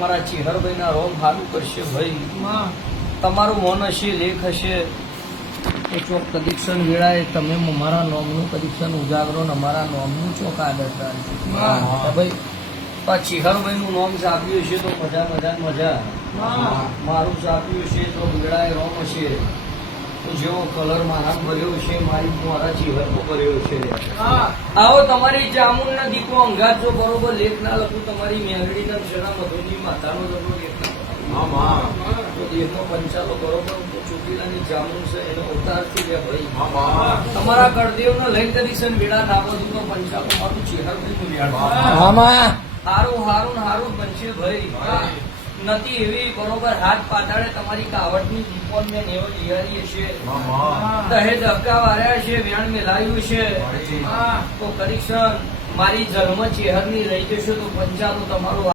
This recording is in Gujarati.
મારા ચેહરભાઈ ના રોમ હાલું કરશે ભાઈ. તમારું મૌન હશે, લેખ હશે એ ચોક કદીક્ષણ વેળાએ તમે મારા નોમનું કદીક્ષણ ઉજાગરો ને અમારા નોમનું ચોક આદરદાર ભાઈ. ચેહરભાઈ નું નોમ સાપ્યું હશે તો મજા મારું સાપ્યું હશે તો વેળાએ રોમ હશે તો જેવો કલર મારા ભર્યો છે મારા ચેહરનો ભર્યો છે. આવો તમારી જામુન ના દીપો અંગાત જો બરોબર લેખ ના લખું તમારી મેઘડી ના જણા મધુની માતાનો જબરો લેખ ના તો દેહનો પંચાલો બરોબર ચોટીલાની જામુન છે એનો અવતાર છે ભાઈ. તમારા કરદેવ નો લઈને કદીક્ષણ વેળા ના બધું તો પંચાલો મારું ચેહરભાઈ હારું બનશે ભાઈ. નથી એવી બરોબર હાથ પાતાળે તમારી કાવડની દીપોન મેં નેવો લિયારી છે, દહે ધક્કા વાર્યા છે, વ્યાણ મેલાયું છે તો કદીક્ષણ મારી જન્મ ચેહરની રહી જશે તો પંચાલો તમારું